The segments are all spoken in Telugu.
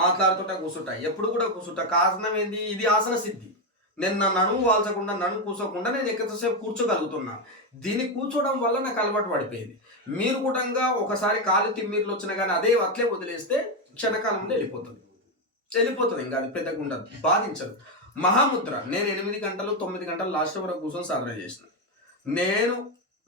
మాట్లాడుతుంటా కూర్చుంటా. ఎప్పుడు కూడా కూర్చుంటా. కారణం ఏంది? ఇది ఆసన సిద్ధి. నేను నా నడుము వాల్చకుండా నడుము కూర్చోకుండా నేను ఎంతసేపు కూర్చోగలుగుతున్నా. దీన్ని కూర్చోవడం వల్ల నాకు అలవాటు పడిపోయింది. మీరు కూడా ఒకసారి కాలు తిమ్మిర్లు వచ్చినా కానీ అదే అట్లే వదిలేస్తే క్షణకాలంలో వెళ్ళిపోతుంది. వెళ్ళిపోతుంది ఇంకా అది పెద్దగా ఉండదు. బాధించదు. మహాముద్ర. నేను ఎనిమిది గంటలు తొమ్మిది గంటలు లాస్ట్ వరకు కూర్చొని సాధన చేసిన. నేను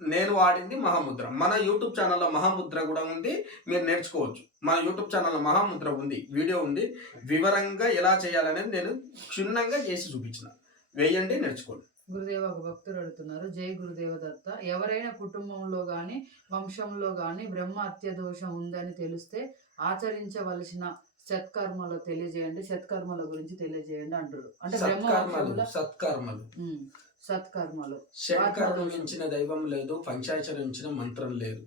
నేను వాడింది మహాముద్ర. మన యూట్యూబ్ ఛానల్లో మహాముద్ర కూడా ఉంది. మీరు నేర్చుకోవచ్చు. మన యూట్యూబ్ ఛానల్లో మహాముద్ర ఉంది. వీడియో ఉంది. వివరంగా ఎలా చేయాలనేది నేను క్షుణ్ణంగా చేసి చూపించిన. వేయండి నేర్చుకోండి. గురుదేవ ఒక భక్తుడు అడుగుతున్నారు. జై గురుదేవ దత్త ఎవరైనా కుటుంబంలో గాని వంశంలో గాని బ్రహ్మ హత్య దోషం ఉందని తెలిస్తే ఆచరించవలసిన సత్కర్మలు తెలియజేయండి. సత్కర్మల గురించి తెలియజేయండి అంటారు. అంటే సత్కర్మలు సత్కర్మలు. శంకరుడు మించిన దైవం లేదు పంచాయచరం మించిన మంత్రం లేదు.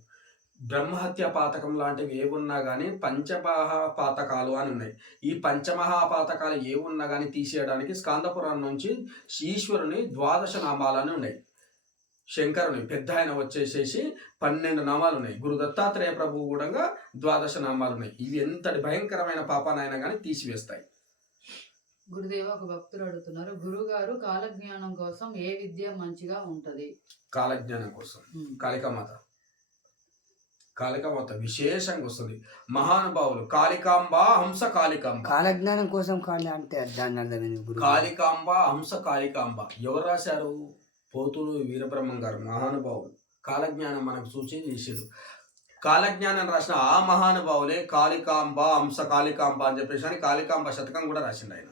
బ్రహ్మహత్య పాతకం లాంటివి ఏవున్నా కానీ పంచమహా పాతకాలు అని ఉన్నాయి. ఈ పంచమహా పాతకాలు ఏవున్నా కానీ తీసేయడానికి స్కాందపురాణం నుంచి ఈశ్వరుని ద్వాదశ నామాలని ఉన్నాయి. శంకరుని పెద్ద ఆయన వచ్చేసేసి పన్నెండు నామాలు ఉన్నాయి. గురు దత్తాత్రేయ ప్రభువు కూడా ద్వాదశ నామాలు ఉన్నాయి. ఇవి ఎంతటి భయంకరమైన పాపానైనా కానీ తీసివేస్తాయి. గురుదేవ ఒక భక్తుడు అడుగుతున్నారు గురువు గారు కాలజ్ఞానం కోసం ఏ విద్య మంచిగా ఉంటది? కాలజ్ఞానం కోసం. కాళికామాత. కాళికామాత విశేషంగా వస్తుంది. మహానుభావులు కాళికాంబ హంస కాళికాంబ. కాలజ్ఞానం కోసం కాళి అంటే దాన్ని అర్థమైంది కాళికాంబ హంస కాళికాంబ. ఎవరు రాశారు? పోతులు వీరబ్రహ్మం గారు మహానుభావులు. కాలజ్ఞానం మనకు సూచి చేసాడు కాలజ్ఞానం రాసిన ఆ మహానుభావులే కాళికాంబ హంస కాళికాంబ అని చెప్పేసి అని కాళికాంబ శతకం కూడా రాసిండు ఆయన.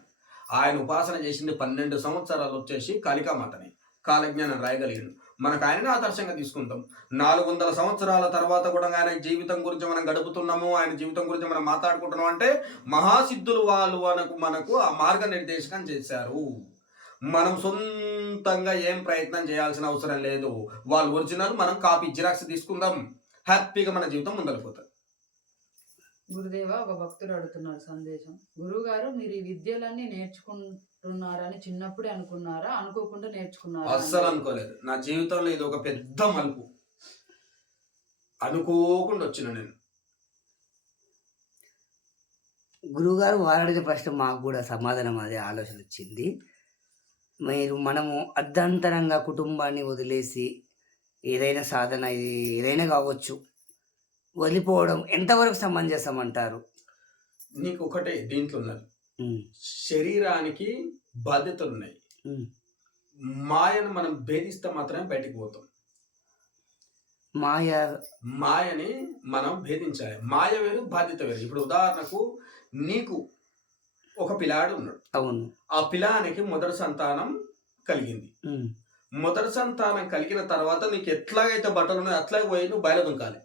ఆయన ఉపాసన చేసింది పన్నెండు సంవత్సరాలు వచ్చేసి కాళికామాతని కాలజ్ఞానం రాయగలిగిండు. మనకు ఆయన ఆదర్శంగా తీసుకుంటాం నాలుగు వందల సంవత్సరాల తర్వాత కూడా ఆయన జీవితం గురించి మనం గడుపుతున్నాము ఆయన జీవితం గురించి మనం మాట్లాడుకుంటున్నాం అంటే మహాసిద్ధులు వాళ్ళు మనకు మనకు ఆ మార్గనిర్దేశకం చేశారు. మనం సొంతంగా ఏం ప్రయత్నం చేయాల్సిన అవసరం లేదు. వాళ్ళు ఒరిజినల్ మనం కాపీ జిరాక్స్ తీసుకుందాం. హ్యాపీగా మన జీవితం ముందరిపోతుంది గురుదేవ ఒక భక్తుడు అడుగుతున్నారు సందేశం. గురువు గారు మీరు ఈ విద్యలన్నీ నేర్చుకుంటున్నారని చిన్నప్పుడే అనుకున్నారా? అనుకోకుండా నేర్చుకున్నారా? అస్సలు అనుకోలేదు. నా జీవితంలో ఇది ఒక పెద్ద మలుపు. అనుకోకుండా వచ్చిన నేను. గురువుగారు వారడిన ప్రశ్న మాకు కూడా సమాధానం అదే ఆలోచన వచ్చింది. మీరు మనము అర్ధంతరంగా కుటుంబాన్ని వదిలేసి ఏదైనా సాధన ఇది ఏదైనా కావచ్చు వదిలిపోవడం ఎంతవరకు సమంజసం అంటారు నీకు ఒకటే దీంట్లో ఉన్నది శరీరానికి బాధ్యతలు ఉన్నాయి. మాయను మనం భేదిస్తే మాత్రమే బయటికి పోతాం. మాయ మాయని మనం భేదించాలి. మాయ వేరు బాధ్యత వేరు. ఇప్పుడు ఉదాహరణకు నీకు ఒక పిల్లాడు ఉన్నాడు. అవును. ఆ పిల్లానికి మొదటి సంతానం కలిగింది. మొదటి సంతానం కలిగిన తర్వాత నీకు ఎట్లాగైతే బట్టలు ఉన్నాయో అట్లాగే పోయి నువ్వు బయలు దుంకాలి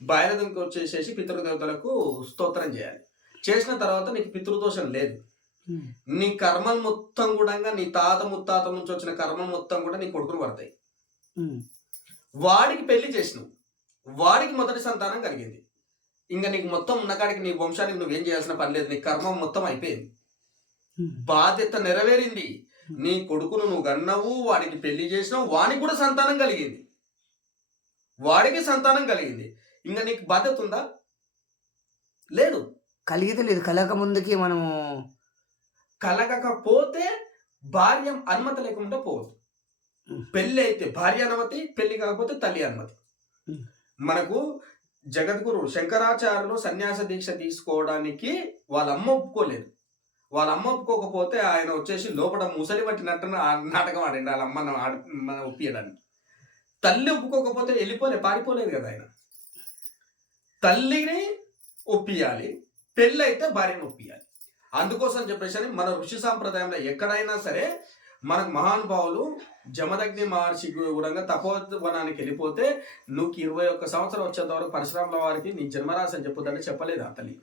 ఉమ్, బయలు దుంకి వచ్చేసేసి పితృదేవతలకు స్తోత్రం చేయాలి. చేసిన తర్వాత నీకు పితృదోషం లేదు. నీ కర్మలు మొత్తం కూడా నీ తాత ముత్తాత నుంచి వచ్చిన కర్మలు మొత్తం కూడా నీ కొడుకులు పడతాయి. వాడికి పెళ్ళి చేసినావు. వాడికి మొదటి సంతానం కలిగింది. ఇంకా నీకు మొత్తం ఉన్నకాడికి నీ వంశానికి నువ్వేం చేయాల్సిన పని లేదు. నీ కర్మ మొత్తం అయిపోయింది. బాధ్యత నెరవేరింది. నీ కొడుకును నువ్వు కన్నావు వాడికి పెళ్ళి చేసినావు వానికి కూడా సంతానం కలిగింది. వాడికి సంతానం కలిగింది. ఇంకా నీకు బాధ్యత ఉందా? లేదు. కలిగితే లేదు. కలగక ముందుకి మనము కలగకపోతే భార్య అనుమతి లేకుండా పోవద్దు. ఉం. పెళ్ళి అయితే భార్య అనుమతి పెళ్ళి కాకపోతే తల్లి అనుమతి. మనకు జగద్గురు శంకరాచార్యులు సన్యాస దీక్ష తీసుకోవడానికి వాళ్ళ అమ్మ ఒప్పుకోలేదు. వాళ్ళ అమ్మ ఒప్పుకోకపోతే ఆయన వచ్చేసి లోపల ముసలి పట్టినట్టు నాటకం ఆడండి వాళ్ళ అమ్మను ఆడి మన ఒప్పియడానికి. తల్లి ఒప్పుకోకపోతే వెళ్ళిపోలే పారిపోలేదు కదా ఆయన. తల్లిని ఒప్పియాలి పెళ్ళి అయితే భార్యను ఒప్పియాలి. అందుకోసం చెప్పేసి అని మన ఋషి సాంప్రదాయంలో ఎక్కడైనా సరే మనకు మహానుభావులు జమదగ్ని మహర్షి కూడా తపోవనానికి వెళ్ళిపోతే నువ్వు ఇరవై ఒక్క సంవత్సరం వచ్చేంత వరకు పరశురాముల వారికి నీ జన్మరాశి అని చెప్పొద్దని చెప్పలేదు ఆ తల్లి.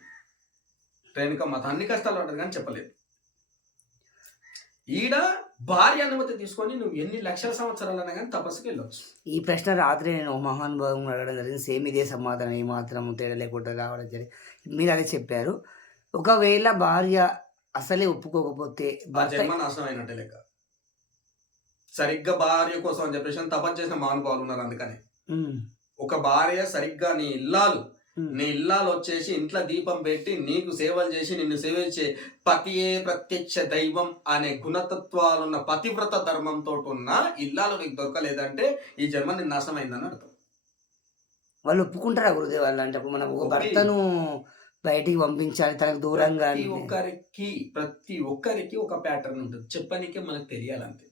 రేణుక మత అన్ని కష్టాలు ఉంటుంది కానీ చెప్పలేదు. ఈడ భార్య అనుమతి తీసుకొని నువ్వు ఎన్ని లక్షల సంవత్సరాలైనా కానీ తపస్సుకి వెళ్ళొచ్చు. ఈ ప్రశ్న రాత్రి నేను మహానుభావం అడగడం జరిగింది. సేమ్ ఇదే సమాధానం ఏ మాత్రం తేడా లేకుండా రావడం జరిగింది. మీరు అదే చెప్పారు. ఒకవేళ భార్య అసలే ఒప్పుకోకపోతే జన్మ నాశనం అయినట్టే లెక్క. సరిగ్గా భార్య కోసం అని చెప్పేసి తపస్సు చేసిన మహానుభావులు ఉన్నారు అందుకని. ఒక భార్య సరిగ్గా నీ ఇల్లాలు. నీ ఇల్లాలు వచ్చేసి ఇంట్లో దీపం పెట్టి నీకు సేవలు చేసి నిన్ను సేవించే పతియే ప్రత్యక్ష దైవం అనే గుణతత్వాలున్న పతివ్రత ధర్మంతో ఉన్న ఇల్లాలు నీకు దొరకలేదంటే ఈ జన్మ నిన్ను నాశనమైందని అర్థం. వాళ్ళు ఒప్పుకుంటారా గురుదేవ్ వాళ్ళు అంటే మనం ఒక భర్తను బయటికి పంపించాలి తనకు దూరంగా ప్రతి. ఒక్కరికి ప్రతి ఒక్కరికి ఒక ప్యాటర్న్ ఉంటుంది. చెప్పనికే మనకు తెలియాలంతే.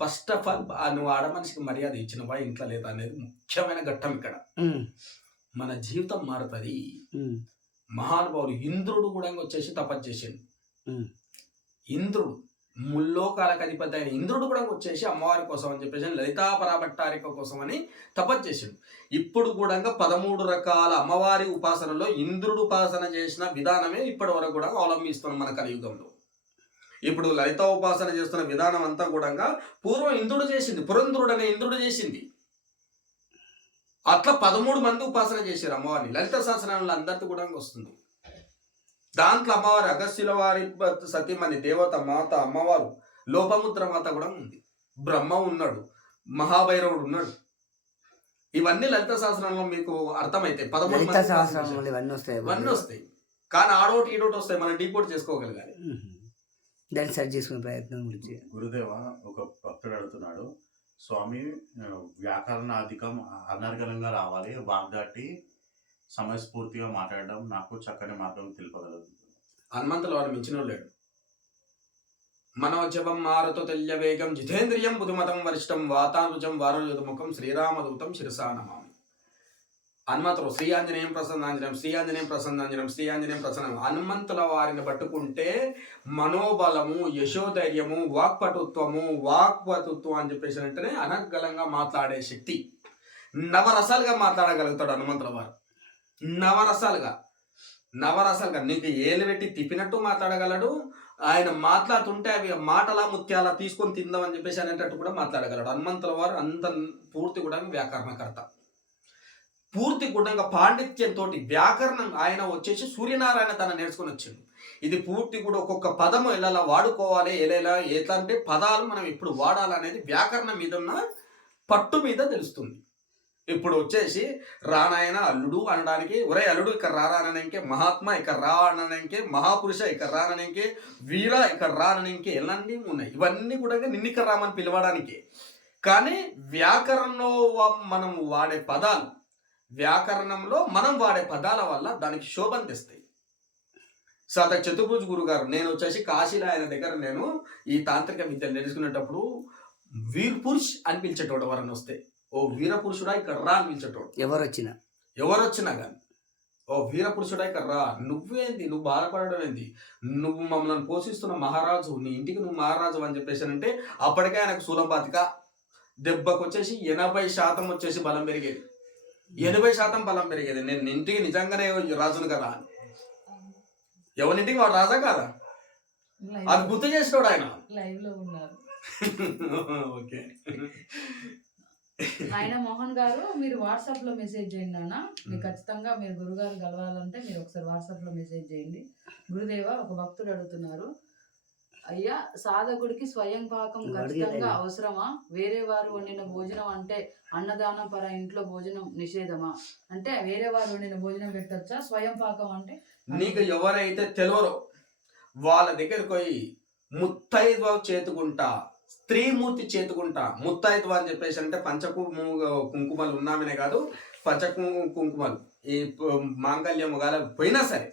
ఫస్ట్ ఆఫ్ ఆల్ నువ్వు ఆడ మనిషికి మర్యాద ఇచ్చినవా ఇంట్లో లేదా అనేది ముఖ్యమైన ఘట్టం ఇక్కడ. మన జీవితం మారుతుంది. మహానుభావుడు ఇంద్రుడు కూడా వచ్చేసి తపస్సు చేసిండు. ఇంద్రుడు ముల్లోకాలకు అధిపతి అయిన ఇంద్రుడు కూడా వచ్చేసి అమ్మవారి కోసం అని చెప్పేసి లలితా పరాభట్టారిక కోసం అని తపస్సు చేసిండు. ఇప్పుడు కూడా పదమూడు రకాల అమ్మవారి ఉపాసనలో ఇంద్రుడు ఉపాసన చేసిన విధానమే ఇప్పటి వరకు కూడా అవలంబిస్తున్నాం మన కలియుగంలో. ఇప్పుడు లలిత ఉపాసన చేస్తున్న విధానం అంతా కూడా పూర్వం ఇంద్రుడు చేసింది పురంధ్రుడు అనే ఇంద్రుడు చేసింది. అట్లా పదమూడు మంది ఉపాసన చేశారు అమ్మవారిని. లలిత శాసనంలో అందరితో కూడా వస్తుంది. దాంట్లో అమ్మవారి అగస్త్యుల వారి సతీమణి దేవత మాత అమ్మవారు లోపముద్ర మాత కూడా ఉంది. బ్రహ్మ ఉన్నాడు మహాభైరవుడు ఉన్నాడు. ఇవన్నీ లలిత శాస్త్రంలో మీకు అర్థమైతే పదమూడు. ఇవన్నీ వస్తాయి. ఇవన్నీ వస్తాయి. కానీ ఆడోటి ఈడోటి వస్తాయి. మనం డీకోడ్ చేసుకోగలగాలి. దాన్ని సెర్చ్ చేసుకునే ప్రయత్నం గురించి. గురుదేవ ఒక భక్తుడు అడుగుతున్నాడు. స్వామి వ్యాకరణాధికం వ్యాకరణ అనర్గళంగా రావాలి. వాగ్దాటి సమయస్ఫూర్తిగా మాట్లాడడం నాకు చక్కని మార్గం తెలుపగలదు. హనుమంతులు వారు మించిన లేడు మనోజవం మారుత తెల్య వేగం జితేంద్రియం బుధిమతం వరిష్టం వాతానుజం వారుముఖం శ్రీరామదూతం శిరసా హనుమంతుడు శ్రీ ఆంజనేయం ప్రసన్నాంజనం శ్రీ ఆంజనేయం ప్రసన్నాంజనం శ్రీ ఆంజనేయం ప్రసన్నం హనుమంతుల వారిని పట్టుకుంటే మనోబలము యశోధైర్యము వాక్పటుత్వము వాక్పటుత్వం అని చెప్పేసి అంటేనే అనర్గళంగా మాట్లాడే శక్తి. నవరసాలుగా మాట్లాడగలుగుతాడు హనుమంతుల వారు. నవరసాలుగా. నవరసాలుగా. నీకు ఏలు పెట్టి తిప్పినట్టు మాట్లాడగలడు. ఆయన మాట్లాడుతుంటే అవి మాటల ముత్యాల తీసుకొని తిందామని చెప్పేసి అనేటట్టు కూడా మాట్లాడగలడు. హనుమంతుల వారు అంత పూర్తి కూడా వ్యాకరణకర్త. పూర్తి గుడంగా పాండిత్యంతో వ్యాకరణం ఆయన వచ్చేసి సూర్యనారాయణ తన నేర్చుకొని వచ్చింది ఇది పూర్తి కూడా ఒక్కొక్క పదము ఎలా వాడుకోవాలి ఎలా ఎట్లా అంటే పదాలు మనం ఇప్పుడు వాడాలనేది వ్యాకరణం మీద ఉన్న పట్టు మీద తెలుస్తుంది. ఇప్పుడు వచ్చేసి రానాయన అల్లుడు అనడానికి ఒరే అల్లుడు ఇక్కడ రారాననికే అనడానికి మహాత్మా ఇక్కడ రా అనడానికి మహాపురుష ఇక్కడ రాననికే వీర ఇక్కడ రాననికే ఎలాంటివి ఉన్నాయి. ఇవన్నీ కూడా నిన్ను ఇక్కడ రామని పిలవడానికి. కానీ వ్యాకరణంలో మనం వాడే పదాలు వ్యాకరణంలో మనం వాడే పదాల వల్ల దానికి శోభను తెస్తాయి. సాత చతుర్భుజ్ గురు గారు నేను వచ్చేసి కాశీలో ఆయన దగ్గర నేను ఈ తాంత్రిక విద్యలు నేర్చుకునేటప్పుడు వీర్ పురుష్ అని పిలిచేటోడు ఎవరన్నా వస్తే ఓ వీర పురుషుడా ఇక్కడ రా అని పిలిచేటోడు. ఎవరు వచ్చినా ఎవరు వచ్చినా కానీ ఓ వీర పురుషుడా ఇక్కడ రా నువ్వేంది నువ్వు బాధపడడం ఏంది? నువ్వు మమ్మల్ని పోషిస్తున్న మహారాజు నీ ఇంటికి నువ్వు మహారాజు అని చెప్పేసి అంటే అప్పటికే ఆయనకు శూలం బాతిక దెబ్బకు వచ్చేసి ఎనభై శాతం వచ్చేసి బలం పెరిగేది. ఎనభై శాతం బలం పెరిగేది. నేను ఇంటికి నిజంగానే రాజును కదా. ఎవరింటికి? వాడు రాజా కాదా? అది గుర్తు చేసినాడు ఆయన. లైవ్లో ఉన్నారు. ఓకే. ఆయన మోహన్ గారు మీరు వాట్సాప్లో మెసేజ్ చేయండి అన్న మీకు ఖచ్చితంగా మీరు గురుగారు కలవాలంటే మీరు ఒకసారి వాట్సాప్లో మెసేజ్ చేయండి. గురుదేవ ఒక భక్తుడు అడుగుతున్నారు. అయ్యా సాధకుడికి స్వయం పాకం ఖచ్చితంగా? అవసరమా వేరే వారు వండిన భోజనం అంటే అన్నదానం పర ఇంట్లో భోజనం నిషేధమా అంటే వేరే వారు వండిన భోజనం పెట్టొచ్చా స్వయం పాకం అంటే నీకు ఎవరైతే తెలియరో వాళ్ళ దగ్గరికి పోయి ముత్తైద్వ చేతుకుంటా స్త్రీమూర్తి చేతుకుంటా ముత్తైద్వ అని చెప్పేసి అంటే పంచకు కుంకుమలు ఉన్నామనే కాదు పంచ కు- కుంకుమలు ఈ మాంగళ్యము గాల పోయినా సరే.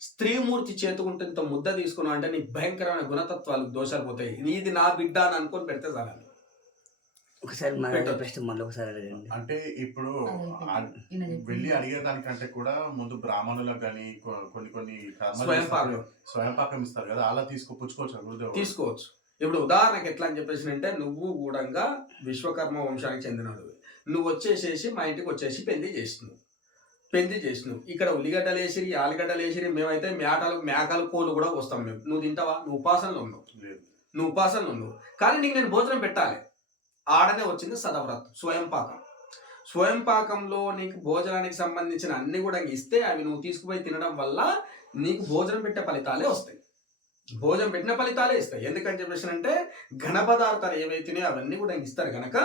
స్త్రీమూర్తి చేతుకుంటే ఇంత ముద్ద తీసుకున్నావు అంటే నీకు భయంకరమైన గుణతత్వాలు దోషాలు పోతాయి. ఇది నా బిడ్డ అని అనుకొని పెడితే చాలు ఒకసారి మన పెట్టొచ్చు. ప్రశ్న మళ్ళీ ఒకసారి అడగండి. అంటే ఇప్పుడు. వెళ్ళి అడిగేదానికంటే కూడా ముందు బ్రాహ్మణులకు కానీ కొన్ని కొన్ని కర్మలు స్వయం చేస్తారు. పాకం స్వయం పాకం ఇస్తారు కదా అలా తీసుకో పుచ్చుకోవచ్చు గురుదేవ్ తీసుకోవచ్చు. ఇప్పుడు ఉదాహరణకి ఎట్లా అని చెప్పేసి అంటే నువ్వు కూడా విశ్వకర్మ వంశానికి చెందినడు నువ్వు వచ్చేసేసి మా ఇంటికి వచ్చేసి పెళ్ళి చేసినావు. పెళ్ళి చేసినావు. ఇక్కడ ఉల్లిగడ్డలు వేసిరి ఆలుగడ్డలు వేసిరి మేమైతే మేకలు మేకలు కోళ్ళు కూడా వస్తాం మేము. నువ్వు తింటావా? నువ్వు ఉపాసనలో ఉన్నావు. నువ్వు ఉపాసనలో ఉన్నావు. కానీ నీకు నేను భోజనం పెట్టాలి. ఆడనే వచ్చింది సదవ్రత్ స్వయం పాకం. స్వయం పాకంలో నీకు భోజనానికి సంబంధించిన అన్ని కూడా ఇస్తే అవి నువ్వు తీసుకుపోయి తినడం వల్ల నీకు భోజనం పెట్టే ఫలితాలే వస్తాయి. భోజనం పెట్టిన ఫలితాలే ఇస్తాయి. ఎందుకని చెప్పేసి అంటే ఘన పదార్థాలు ఏవైతున్నాయో అవన్నీ కూడా ఇస్తారు కనుక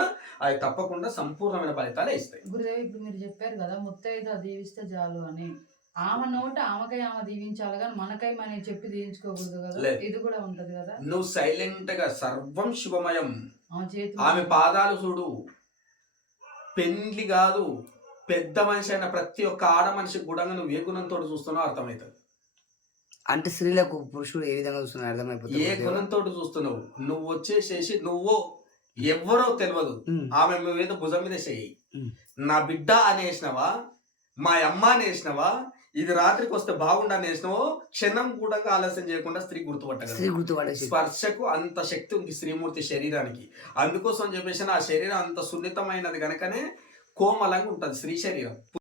అవి తప్పకుండా సంపూర్ణమైన ఫలితాలే ఇస్తాయి. గురుదేవ్ ఇప్పుడు మీరు చెప్పారు కదా ముత్తైద దీవిస్తే చాలు అని. ఆమె నోట ఆమెకై ఆమె దీవించాలి కానీ మనకై మనం చెప్పి దీవించుకోకూడదు కదా. ఇది కూడా ఉంటది కదా? నువ్వు సైలెంట్గా సర్వం శుభమయం. ఆమె పాదాలు చూడు. పెండ్లి కాదు. పెద్ద మనిషి అయిన ప్రతి ఒక్క ఆడ మనిషి కూడా నువ్వు ఏ గుణంతో చూస్తున్నావు అర్థమవుతుంది. అంటే స్త్రీలకు పురుషుడు ఏ విధంగా చూస్తున్నారు అర్థమైపోతుంది ఏ గుణంతో చూస్తున్నావు? నువ్వు వచ్చేసేసి నువ్వు ఎవ్వరో తెలియదు ఆమె మీద భుజం మీద చెయ్యి ఉమ్. నా బిడ్డ అనేసినవా మా అమ్మ అనేసినవా ఇది రాత్రికి వస్తే బాగుండు అనేసినవో క్షణం కూడా ఆలస్యం చేయకుండా స్త్రీ స్త్రీ గుర్తుపట్టగలదు గుర్తుపడేసి స్పర్శకు అంత శక్తి ఉంది స్త్రీమూర్తి శరీరానికి. అందుకోసం చెప్పేసి ఆ శరీరం అంత సున్నితమైనది కనుకనే కోమలంగా ఉంటుంది స్త్రీ శరీరం.